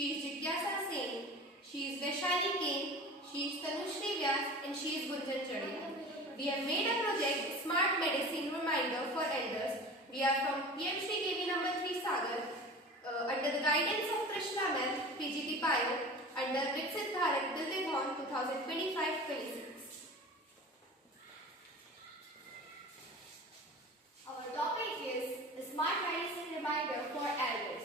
She is Jigyasa Singh. She is Vaishali Kane. She is Tanushri Vyas, and she is Gunjan Chadia. We have made a project, Smart Medicine Reminder for Elders. We are from PM Shri KV number 3 Sagar, under the guidance of Krishna Ma'am, PGT Bio, under Viksit Bharat Dilthon 2025-26. Our topic is the Smart Medicine Reminder for Elders.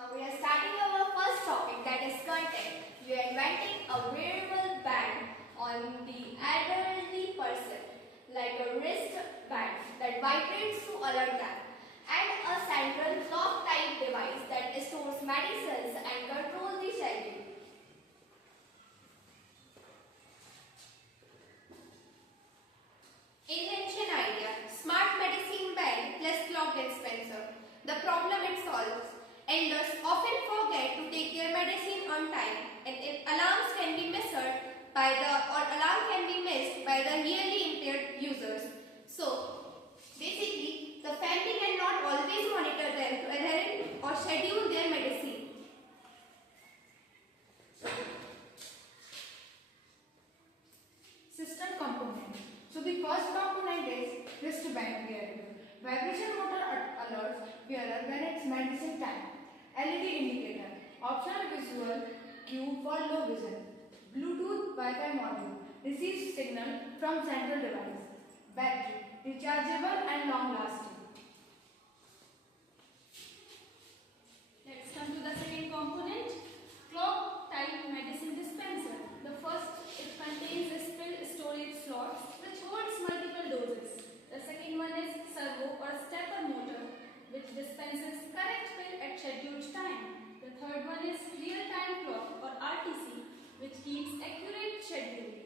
Now we are starting our first topic, that is content. We are inventing a wearable band on the elderly person, like a wrist band that vibrates to alert them, and a central clock type device that stores medicines and controls the schedule. Invention idea: Smart Medicine Band plus clock dispenser. The problem it solves: elders often forget to take their medicine on time, and alarms can be missed by the hearingly impaired users. So, basically, the family cannot always monitor them to adhere or schedule their medicine. System component. So the first component is wristband wearable. Vibration motor alerts wearer when it's medicine time. LED indicator. Optional visual cue for low vision. Bluetooth Wi-Fi module. Receives signal from central device. Battery. Rechargeable and long lasting. Let's come to the second component, clock type medicine dispenser. The first, it contains pill storage slots which holds multiple doses. The second one is servo or stepper motor which dispenses correct pill at scheduled time. The third one is real-time clock or RTC which keeps accurate scheduling.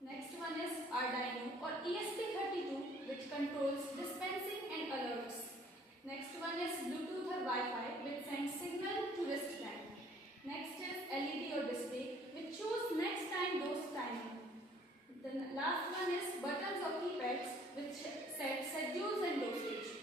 Next one is Arduino or ESP32 which controls dispensing and alerts. Next one is Bluetooth or Wi-Fi which sends signal to wristband. Next is LED or display which shows next time dose timing. The last one is buttons or keypads which set schedules and dosage.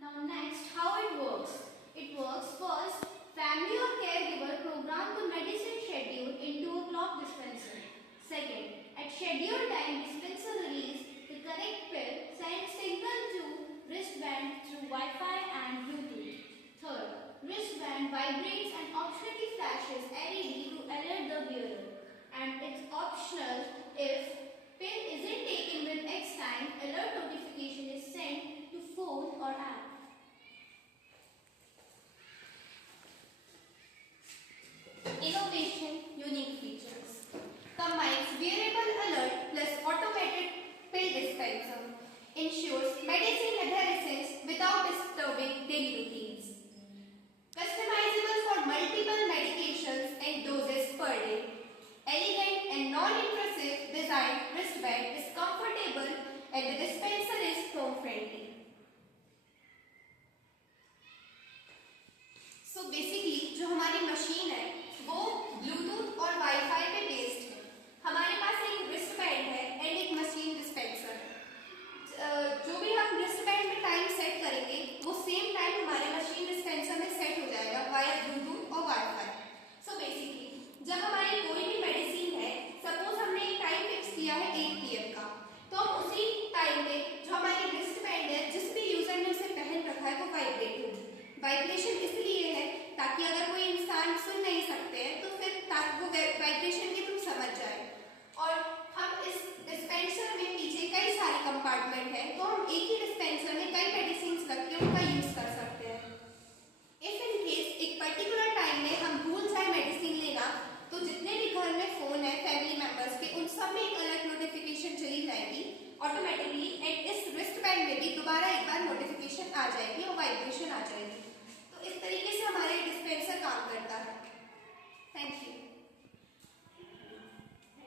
Now next, how it works. It works first, family or caregiver program the medicine schedule into a clock dispenser. Second, at scheduled time dispenser release the correct pill, sends signal to wristband through Wi-Fi and Bluetooth. Third, wristband vibrates and optionally flashes LED to alert the wearer. And it's optional if pill isn't taken with X time, alert notification is sent to phone or app. Innovation, unique features. Combines wearable alert plus automated pill dispenser. Ensures medicine adherence without disturbing daily routines. Customizable for multiple medications and doses per day. Elegant and non-intrusive design wristband is comfortable and the dispenser is home-friendly. So basically जो हमारी machine है वो Bluetooth और wifi पे based है. हमारे पास एक wristband है एंड एक मशीन डिस्पेंसर. जो भी हम wristband में टाइम सेट करेंगे वो सेम टाइम हमारे मशीन डिस्पेंसर में सेट हो जाएगा वाया ब्लूटूथ और वाईफाई. सो बेसिकली जब हमारी कोई भी मेडिसिन है, सपोज हमने एक टाइम फिक्स किया है 8 PM का, तो हम उसी टाइम पे जो हमारी wristband है जिस भी यूजर ने उसे पहन रखा है वो वाइब्रेट होगी. वाइब्रेशन इसलिए है ताकि अगर कोई इंसान सुन नहीं सकते हैं तो फिर वो वाइब्रेशन के थ्रू समझ जाए. और हम इस डिस्पेंसर में पीछे कई सारे कंपार्टमेंट हैं, तो हम एक ही डिस्पेंसर में कई मेडिसिन रख के उनका यूज कर सकते हैं. इफ इन केस एक पर्टिकुलर टाइम में हम भूल जाए मेडिसिन लेना, तो जितने भी घर में फोन है फैमिली मेंबर्स के, उन सब में एक अलर्ट नोटिफिकेशन चली जाएगी ऑटोमेटिकली, एंड इस रिस्टबैंड में भी दोबारा एक बार नोटिफिकेशन आ जाएगी और वाइब्रेशन आ जाएगी. तो इस तरीके से हमारे डिस्पेंसर काम करता है. Thank you.